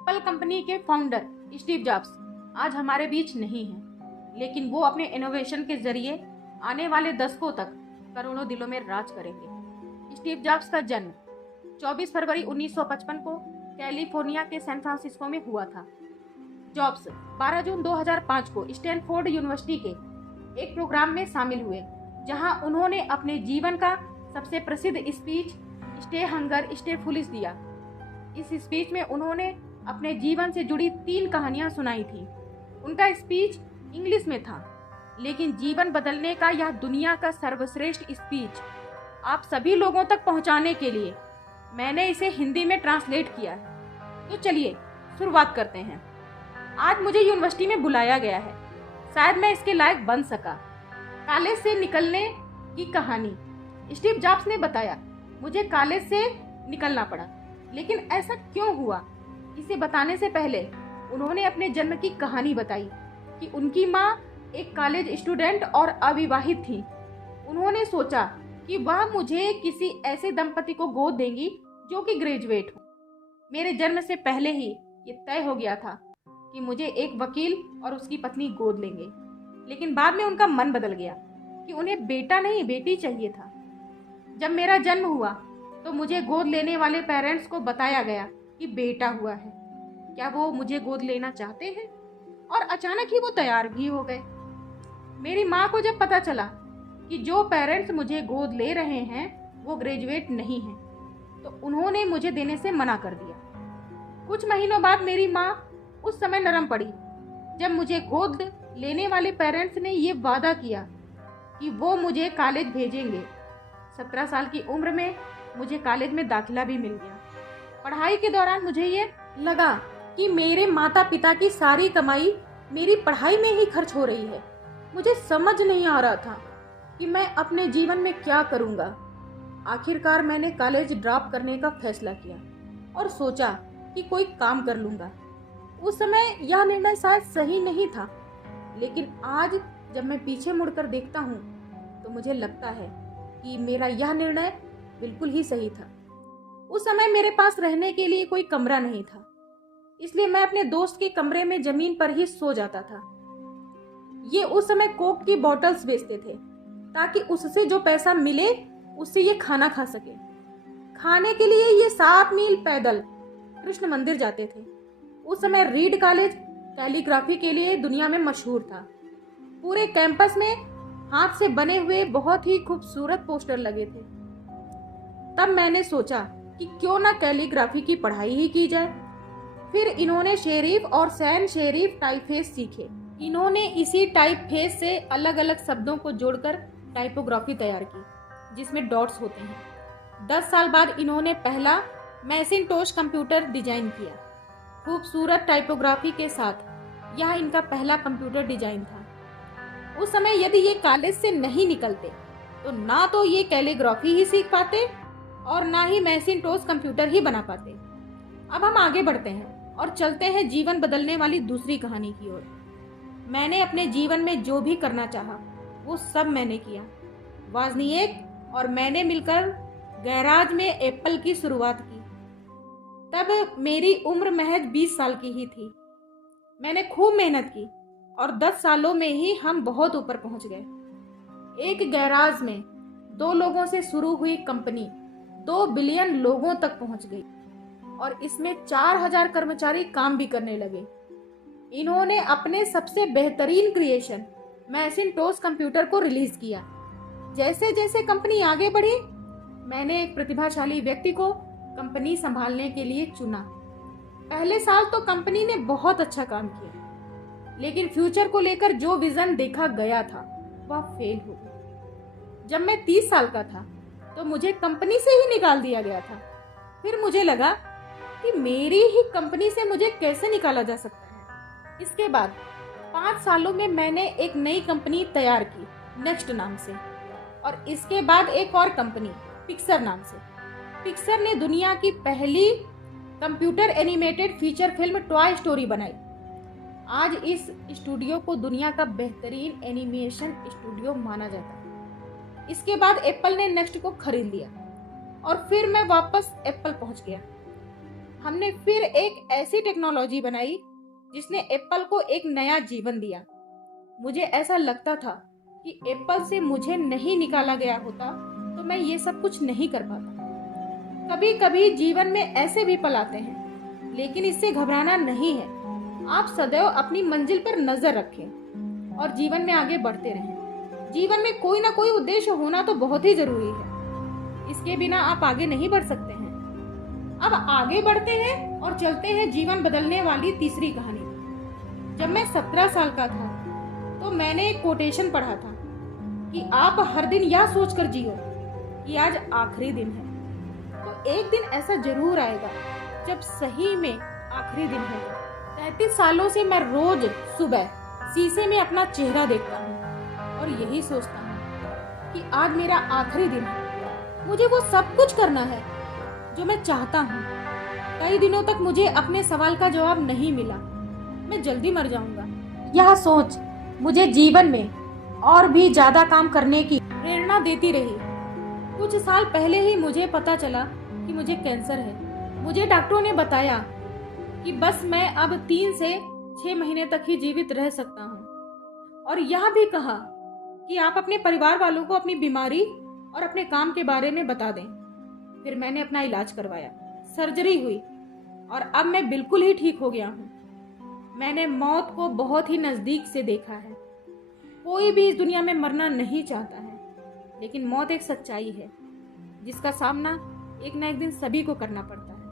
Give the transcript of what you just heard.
Apple company के founder Steve jobs आज हमारे बीच नहीं हैं, लेकिन वो अपने इनोवेशन के जरिए आने वाले दशकों तक करोड़ों दिलों में राज करेंगे। स्टीव जॉब्स का जन्म 24 फरवरी 1955 को कैलिफोर्निया के सैन फ्रांसिस्को में हुआ था। जॉब्स 12 जून 2005 को स्टैनफोर्ड यूनिवर्सिटी के एक प्रोग्राम में शामिल हुए, जहां उन्होंने अपने जीवन का सबसे प्रसिद्ध speech stay hunger stay foolish दिया। इस स्पीच में उन्होंने अपने जीवन से जुड़ी 3 कहानियां सुनाई थी। उनका स्पीच इंग्लिश में था, लेकिन जीवन बदलने का यह दुनिया का सर्वश्रेष्ठ स्पीच आप सभी लोगों तक पहुंचाने के लिए मैंने इसे हिंदी में ट्रांसलेट किया है। तो चलिए शुरुआत करते हैं। आज मुझे यूनिवर्सिटी में बुलाया गया है, शायद मैं इसके लायक बन सका। कॉलेज से निकलने की कहानी। स्टीव जॉब्स ने बताया, मुझे कॉलेज से निकलना पड़ा, लेकिन ऐसा क्यों हुआ? इसे बताने से पहले उन्होंने अपने जन्म की कहानी बताई कि उनकी माँ एक कॉलेज स्टूडेंट और अविवाहित थी। उन्होंने सोचा कि वह मुझे किसी ऐसे दंपति को गोद देंगी जो कि ग्रेजुएट हो। मेरे जन्म से पहले ही ये तय हो गया था कि मुझे एक वकील और उसकी पत्नी गोद लेंगे, लेकिन बाद में उनका मन बदल गया कि उन्हें बेटा नहीं बेटी चाहिए था। जब मेरा जन्म हुआ तो मुझे गोद लेने वाले पेरेंट्स को बताया गया कि बेटा हुआ है। क्या वो मुझे गोद लेना चाहते हैं? और अचानक ही वो तैयार भी हो गए। मेरी माँ को जब पता चला कि जो पेरेंट्स मुझे गोद ले रहे हैं वो ग्रेजुएट नहीं हैं, तो उन्होंने मुझे देने से मना कर दिया। कुछ महीनों बाद मेरी माँ उस समय नरम पड़ी जब मुझे गोद लेने वाले पेरेंट्स ने ये वादा किया कि वो मुझे कॉलेज भेजेंगे। 17 साल की उम्र में मुझे कॉलेज में दाखिला भी मिल गया। पढ़ाई के दौरान मुझे ये लगा कि मेरे माता पिता की सारी कमाई मेरी पढ़ाई में ही खर्च हो रही है। मुझे समझ नहीं आ रहा था कि मैं अपने जीवन में क्या करूँगा। आखिरकार मैंने कॉलेज ड्रॉप करने का फैसला किया और सोचा कि कोई काम कर लूँगा। उस समय यह निर्णय शायद सही नहीं था, लेकिन आज जब मैं पीछे मुड़कर देखता हूँ तो मुझे लगता है कि मेरा यह निर्णय बिल्कुल ही सही था। उस समय मेरे पास रहने के लिए कोई कमरा नहीं था, इसलिए मैं अपने दोस्त के कमरे में जमीन पर ही सो जाता था। ये उस समय कोक की बॉटल्स बेचते थे ताकि उससे जो पैसा मिले उससे ये खाना खा सके। खाने के लिए ये 7 मील पैदल कृष्ण मंदिर जाते थे। उस समय रीड कॉलेज कैलीग्राफी के लिए दुनिया में मशहूर था। पूरे कैंपस में हाथ से बने हुए बहुत ही खूबसूरत पोस्टर लगे थे। तब मैंने सोचा कि क्यों ना कैलीग्राफी की पढ़ाई ही की जाए। फिर इन्होंने शेरिफ और सैन शेरिफ टाइपफेस सीखे। इन्होंने इसी टाइपफेस से अलग अलग शब्दों को जोड़कर टाइपोग्राफी तैयार की, जिसमें डॉट्स होते हैं। 10 साल बाद इन्होंने पहला मैकिन्टोश कंप्यूटर डिजाइन किया। खूबसूरत टाइपोग्राफी के साथ यह इनका पहला कंप्यूटर डिजाइन था। उस समय यदि ये कॉलेज से नहीं निकलते तो ना तो ये कैलीग्राफी ही सीख पाते और ना ही मैकिन्टोश कंप्यूटर ही बना पाते। अब हम आगे बढ़ते हैं और चलते हैं जीवन बदलने वाली दूसरी कहानी की ओर। मैंने अपने जीवन में जो भी करना चाहा वो सब मैंने किया। वाजनिएक और मैंने मिलकर गैराज में एप्पल की शुरुआत की। तब मेरी उम्र महज 20 साल की ही थी। मैंने खूब मेहनत की और 10 सालों में ही हम बहुत ऊपर पहुंच गए। एक गैराज में 2 लोगों से शुरू हुई कंपनी 2 बिलियन लोगों तक पहुंच गई और इसमें 4000 कर्मचारी काम भी करने लगे। इन्होंने अपने सबसे बेहतरीन क्रिएशन मैकिन्टोश कंप्यूटर को रिलीज किया। जैसे जैसे कंपनी आगे बढ़ी, मैंने एक प्रतिभाशाली व्यक्ति को कंपनी संभालने के लिए चुना। पहले साल तो कंपनी ने बहुत अच्छा काम किया, लेकिन फ्यूचर को लेकर जो विजन देखा गया था वह फेल हो गया। जब मैं 30 साल का था तो मुझे कंपनी से ही निकाल दिया गया था। फिर मुझे लगा कि मेरी ही कंपनी से मुझे कैसे निकाला जा सकता है। इसके बाद 5 सालों में मैंने एक नई कंपनी तैयार की नेक्स्ट नाम से, और इसके बाद एक और कंपनी पिक्सर नाम से। पिक्सर ने दुनिया की पहली computer animated feature film toy story बनाई। आज इस स्टूडियो को दुनिया का बेहतरीन एनिमेशन स्टूडियो माना जाता है। इसके बाद एप्पल ने नेक्स्ट को खरीद लिया और फिर मैं वापस एप्पल पहुंच गया। हमने फिर एक ऐसी टेक्नोलॉजी बनाई जिसने एप्पल को एक नया जीवन दिया। मुझे ऐसा लगता था कि एप्पल से मुझे नहीं निकाला गया होता तो मैं ये सब कुछ नहीं कर पाता। कभी कभी जीवन में ऐसे भी पल आते हैं, लेकिन इससे घबराना नहीं है। आप सदैव अपनी मंजिल पर नजर रखें और जीवन में आगे बढ़ते रहें। जीवन में कोई ना कोई उद्देश्य होना तो बहुत ही जरूरी है। इसके बिना आप आगे नहीं बढ़ सकते हैं। अब आगे बढ़ते हैं और चलते हैं जीवन बदलने वाली तीसरी कहानी। जब मैं 17 साल का था तो मैंने एक कोटेशन पढ़ा था कि आप हर दिन यह सोचकर जियो कि आज आखिरी दिन है। तो एक दिन ऐसा जरूर आएगा जब सही में आखिरी दिन होगा। 33 सालों से मैं रोज सुबह शीशे में अपना चेहरा देखता हूँ और यही सोचता हूँ कि आज मेरा आखिरी दिन है। मुझे वो सब कुछ करना है जो मैं चाहता हूँ। कई दिनों तक मुझे अपने सवाल का जवाब नहीं मिला। मैं जल्दी मर जाऊंगा। यह सोच मुझे जीवन में और भी ज्यादा काम करने की प्रेरणा देती रही। कुछ साल पहले ही मुझे पता चला कि मुझे कैंसर है। मुझे डॉक्टरों ने बताया कि बस मैं अब 3 से 6 महीने तक ही जीवित रह सकता हूँ, और यह भी कहा कि आप अपने परिवार वालों को अपनी बीमारी और अपने काम के बारे में बता दें। फिर मैंने अपना इलाज करवाया, सर्जरी हुई और अब मैं बिल्कुल ही ठीक हो गया हूँ। मैंने मौत को बहुत ही नजदीक से देखा है। कोई भी इस दुनिया में मरना नहीं चाहता है, लेकिन मौत एक सच्चाई है जिसका सामना एक न एक दिन सभी को करना पड़ता है।